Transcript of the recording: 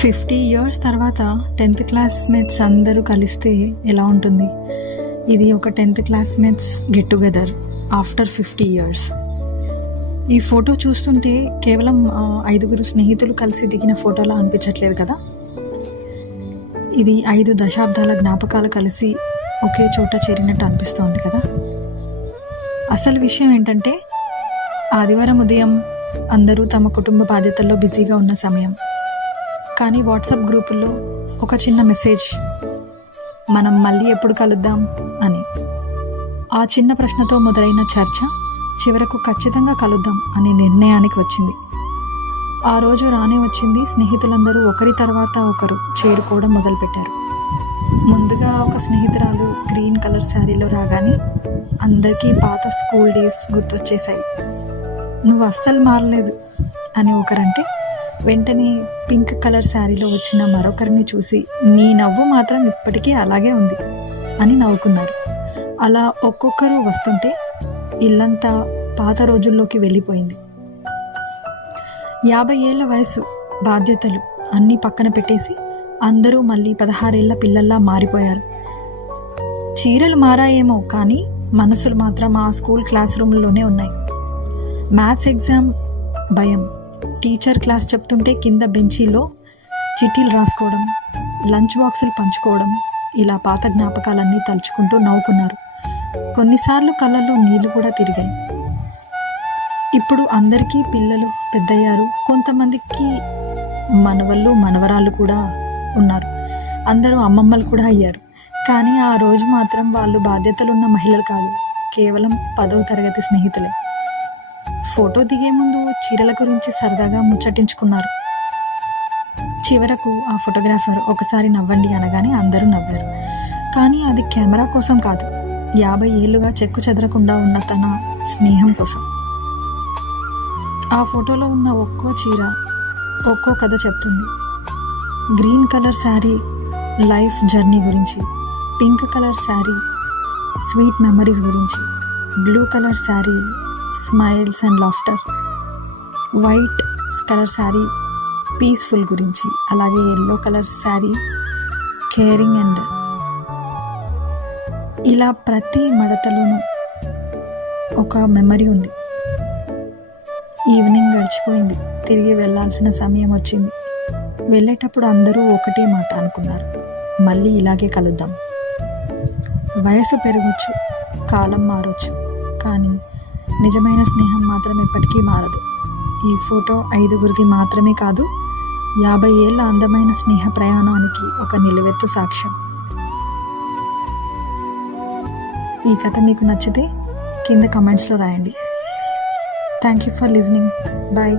50 years తర్వాత 10th classmates అందరూ కలిస్తే ఎలా ఉంటుంది? ఇది ఒక 10th classmates get together after 50 years. ఈ ఫోటో చూస్తుంటే కేవలం 5 స్నేహితులు కలిసి దిగిన ఫోటోలా అనిపించట్లేదు కదా. ఇది 5 దశాబ్దాల జ్ఞాపకాలు కలిసి ఒకే చోట చేరినట్టు అనిపిస్తోంది కదా. అసలు విషయం ఏంటంటే, ఆదివారం ఉదయం అందరూ తమ కుటుంబ బాధ్యతల్లో బిజీగా ఉన్న సమయం. కానీ వాట్సాప్ గ్రూపుల్లో ఒక చిన్న మెసేజ్, మనం మళ్ళీ ఎప్పుడు కలుద్దాం అని. ఆ చిన్న ప్రశ్నతో మొదలైన చర్చ చివరకు ఖచ్చితంగా కలుద్దాం అనే నిర్ణయానికి వచ్చింది. ఆ రోజు రానే వచ్చింది. స్నేహితులందరూ ఒకరి తర్వాత ఒకరు చేరుకోవడం మొదలుపెట్టారు. ముందుగా ఒక స్నేహితురాలు గ్రీన్ కలర్ శారీలో రాగానే అందరికీ పాత స్కూల్ డేస్ గుర్తొచ్చేశాయి. నువ్వు అస్సలు మారలేదు అని ఒకరంటే, వెంటనే పింక్ కలర్ శారీలో వచ్చిన మరొకరిని చూసి, నీ నవ్వు మాత్రం ఇప్పటికీ అలాగే ఉంది అని నవ్వుకున్నారు. అలా ఒక్కొక్కరు వస్తుంటే ఇల్లంతా పాత రోజుల్లోకి వెళ్ళిపోయింది. 50 ఏళ్ల వయసు, బాధ్యతలు అన్నీ పక్కన పెట్టేసి అందరూ మళ్ళీ 16 ఏళ్ల పిల్లల్లా మారిపోయారు. చీరలు మారాయేమో కానీ మనసులు మాత్రం ఆ స్కూల్ క్లాస్ రూమ్లోనే ఉన్నాయి. మ్యాథ్స్ ఎగ్జామ్ భయం, టీచర్ క్లాస్ చెప్తుంటే కింద బెంచీలో చిట్టీలు రాసుకోవడం, లంచ్ బాక్సులు పంచుకోవడం, ఇలా పాత జ్ఞాపకాలన్నీ తలుచుకుంటూ నవ్వుకున్నారు. కొన్నిసార్లు కళ్ళల్లో నీళ్లు కూడా తిరిగాయి. ఇప్పుడు అందరికీ పిల్లలు పెద్దయ్యారు. కొంతమందికి మనవళ్ళు మనవరాళ్ళు కూడా ఉన్నారు. అందరూ అమ్మమ్మలు కూడా అయ్యారు. కానీ ఆ రోజు మాత్రం వాళ్ళు బాధ్యతలున్న మహిళలు కాదు, కేవలం 10వ తరగతి స్నేహితులే. ఫోటో దిగే ముందు చీరల గురించి సరదాగా ముచ్చటించుకున్నారు. చివరకు ఆ ఫోటోగ్రాఫర్ ఒకసారి నవ్వండి అనగానే అందరూ నవ్వారు. కానీ అది కెమెరా కోసం కాదు, 50 ఏళ్ళుగా చెక్కు చెదరకుండా ఉన్న తన స్నేహం కోసం. ఆ ఫోటోలో ఉన్న ఒక్కో చీర ఒక్కో కథ చెప్తుంది. Green colour sari life journey గురించి, pink colour sari sweet memories గురించి, blue colour sari smiles and laughter, white colour sari peaceful గురించి, అలాగే yellow colour sari caring and. ఇలా ప్రతి మడతలోనూ ఒక మెమరీ ఉంది. ఈవినింగ్ గడిచిపోయింది. తిరిగి వెళ్ళాల్సిన సమయం వచ్చింది. వెళ్ళేటప్పుడు అందరూ ఒకటే మాట అనుకున్నారు, మళ్ళీ ఇలాగే కలుద్దాం. వయసు పెరగచ్చు, కాలం మారొచ్చు, కానీ నిజమైన స్నేహం మాత్రం ఎప్పటికీ మారదు. ఈ ఫోటో 5 మాత్రమే కాదు, 50 ఏళ్ల అందమైన స్నేహ ప్రయాణానికి ఒక నిలువెత్తు సాక్ష్యం. ఈ కథ మీకు నచ్చితే కింద కమెంట్స్లో రాయండి. Thank you for listening. Bye.